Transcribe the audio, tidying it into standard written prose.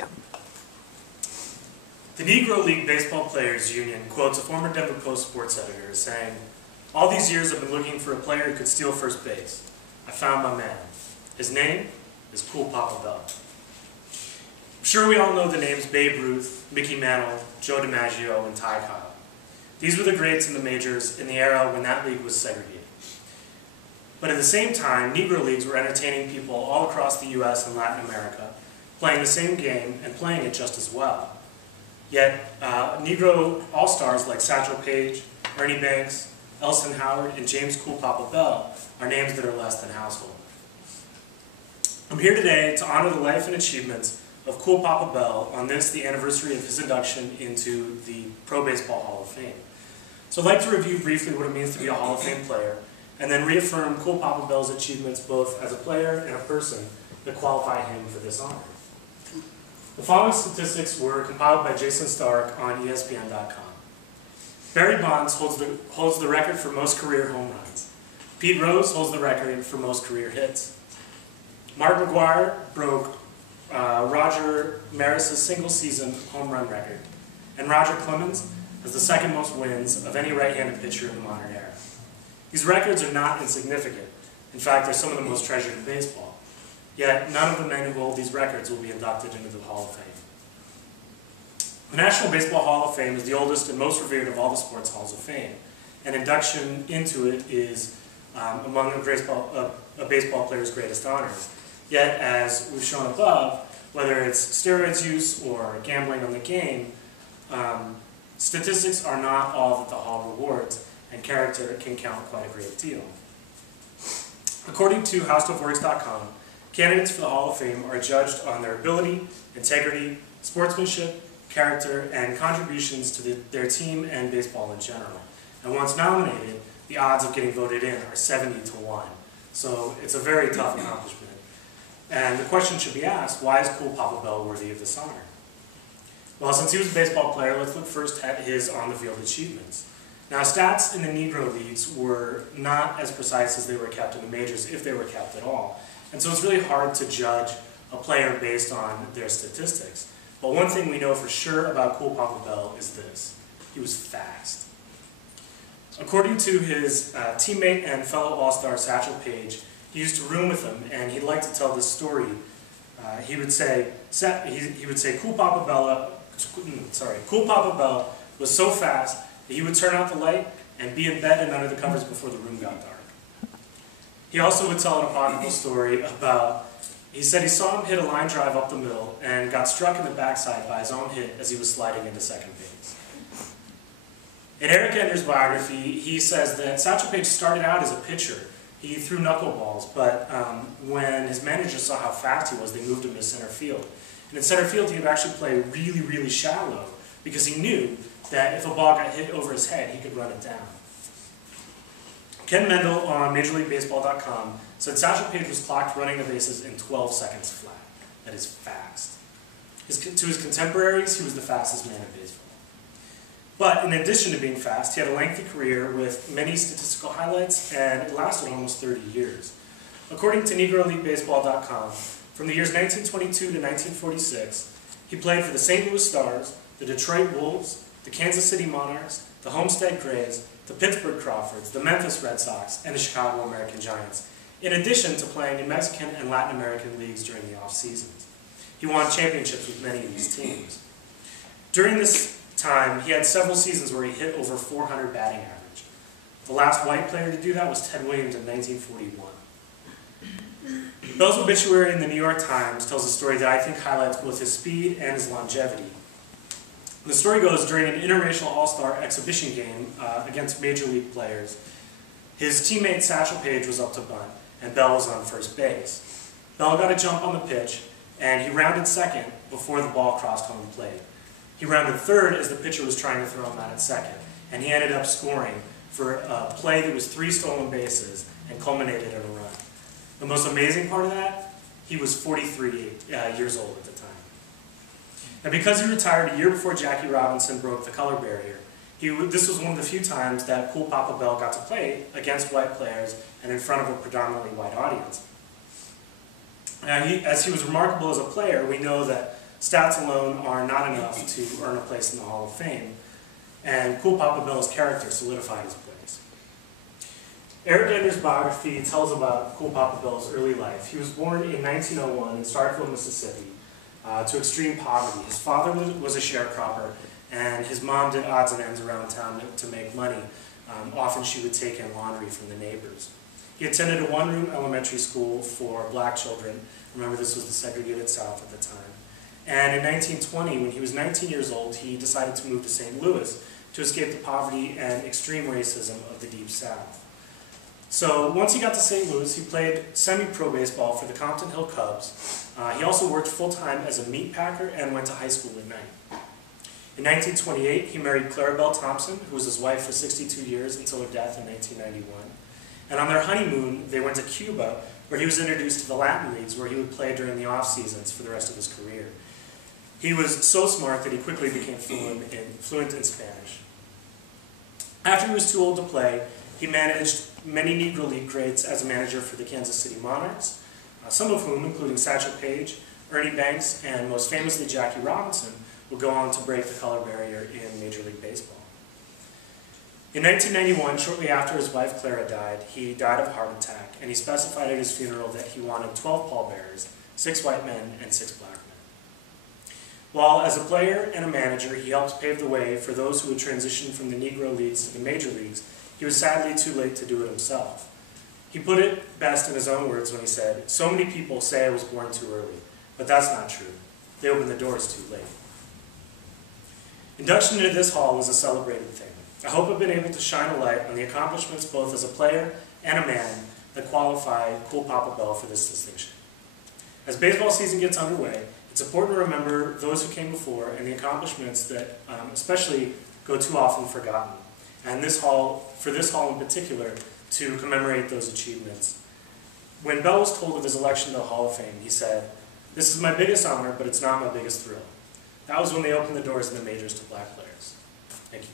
Yeah. The Negro League Baseball Players Union quotes a former Denver Post sports editor as saying, "All these years I've been looking for a player who could steal first base. I found my man. His name is Cool Papa Bell." I'm sure we all know the names Babe Ruth, Mickey Mantle, Joe DiMaggio, and Ty Cobb. These were the greats in the majors in the era when that league was segregated. But at the same time, Negro Leagues were entertaining people all across the US and Latin America, playing the same game and playing it just as well. Yet, Negro All-Stars like Satchel Paige, Ernie Banks, Elson Howard, and James Cool Papa Bell are names that are less than household. I'm here today to honor the life and achievements of Cool Papa Bell on this, the anniversary of his induction into the Pro Baseball Hall of Fame. So I'd like to review briefly what it means to be a Hall of Fame player, and then reaffirm Cool Papa Bell's achievements both as a player and a person that qualify him for this honor. The following statistics were compiled by Jason Stark on ESPN.com. Barry Bonds holds the record for most career home runs. Pete Rose holds the record for most career hits. Mark McGwire broke Roger Maris's single-season home run record. And Roger Clemens has the second most wins of any right-handed pitcher in the modern era. These records are not insignificant. In fact, they're some of the most treasured in baseball. Yet, none of the men who hold these records will be inducted into the Hall of Fame. The National Baseball Hall of Fame is the oldest and most revered of all the sports halls of fame. And induction into it is among a baseball player's greatest honors. Yet, as we've shown above, whether it's steroids use or gambling on the game, statistics are not all that the Hall rewards, and character can count quite a great deal. According to HowStuffWorks.com, candidates for the Hall of Fame are judged on their ability, integrity, sportsmanship, character, and contributions to their team and baseball in general. And once nominated, the odds of getting voted in are 70-1. So it's a very tough accomplishment. And the question should be asked, why is Cool Papa Bell worthy of this honor? Well, since he was a baseball player, let's look first at his on-the-field achievements. Now, stats in the Negro Leagues were not as precise as they were kept in the majors, if they were kept at all. And so it's really hard to judge a player based on their statistics. But one thing we know for sure about Cool Papa Bell is this: he was fast. According to his teammate and fellow All-Star Satchel Paige, he used to room with him, and he'd like to tell this story. He would say, Cool Papa Bell was so fast that he would turn out the light and be in bed and under the covers before the room got dark. He also would tell an apocryphal story about, he said he saw him hit a line drive up the middle and got struck in the backside by his own hit as he was sliding into second base. In Eric Ender's biography, he says that Satchel Paige started out as a pitcher. He threw knuckleballs, but when his manager saw how fast he was, they moved him to center field. And in center field, he would actually play really, really shallow because he knew that if a ball got hit over his head, he could run it down. Ken Mendel on MajorLeagueBaseball.com said Satchel Paige was clocked running the bases in 12 seconds flat. That is fast. To his contemporaries, he was the fastest man in baseball. But in addition to being fast, he had a lengthy career with many statistical highlights, and it lasted almost 30 years. According to NegroLeagueBaseball.com, from the years 1922 to 1946, he played for the St. Louis Stars, the Detroit Wolves, the Kansas City Monarchs, the Homestead Grays, the Pittsburgh Crawfords, the Memphis Red Sox, and the Chicago American Giants, in addition to playing in Mexican and Latin American leagues during the off-seasons. He won championships with many of these teams. During this time, he had several seasons where he hit over 400 batting average. The last white player to do that was Ted Williams in 1941. Bell's obituary in the New York Times tells a story that I think highlights both his speed and his longevity. The story goes, during an interracial all-star exhibition game against major league players, his teammate Satchel Paige was up to bunt, and Bell was on first base. Bell got a jump on the pitch, and he rounded second before the ball crossed home plate. He rounded third as the pitcher was trying to throw him out at second, and he ended up scoring for a play that was 3 stolen bases and culminated in a run. The most amazing part of that, he was 43 years old at the time. And because he retired a year before Jackie Robinson broke the color barrier, this was one of the few times that Cool Papa Bell got to play against white players and in front of a predominantly white audience. And as he was remarkable as a player, we know that stats alone are not enough to earn a place in the Hall of Fame, and Cool Papa Bell's character solidified his place. Eric Ander's biography tells about Cool Papa Bell's early life. He was born in 1901 in Starkville, Mississippi, to extreme poverty. His father was a sharecropper, and his mom did odds and ends around town to make money. Often she would take in laundry from the neighbors. He attended a one-room elementary school for black children. Remember, this was the segregated South at the time. And in 1920, when he was 19 years old, he decided to move to St. Louis to escape the poverty and extreme racism of the Deep South. So once he got to St. Louis, he played semi-pro baseball for the Compton Hill Cubs. He also worked full-time as a meat packer and went to high school at night. In 1928, he married Clarabelle Thompson, who was his wife for 62 years until her death in 1991. And on their honeymoon, they went to Cuba, where he was introduced to the Latin leagues, where he would play during the off-seasons for the rest of his career. He was so smart that he quickly became fluent in Spanish. After he was too old to play, he managed many Negro League greats as a manager for the Kansas City Monarchs, some of whom, including Satchel Paige, Ernie Banks, and most famously Jackie Robinson, would go on to break the color barrier in Major League Baseball. In 1991, shortly after his wife Clara died, he died of a heart attack, and he specified at his funeral that he wanted 12 pallbearers, 6 white men and 6 black men. While as a player and a manager, he helped pave the way for those who would transition from the Negro Leagues to the Major Leagues, he was sadly too late to do it himself. He put it best in his own words when he said, "So many people say I was born too early, but that's not true. They opened the doors too late." Induction into this hall was a celebrated thing. I hope I've been able to shine a light on the accomplishments both as a player and a man that qualify Cool Papa Bell for this distinction. As baseball season gets underway, it's important to remember those who came before and the accomplishments that especially go too often forgotten. And for this hall in particular, to commemorate those achievements. When Bell was told of his election to the Hall of Fame, he said, "This is my biggest honor, but it's not my biggest thrill." That was when they opened the doors in the majors to black players. Thank you.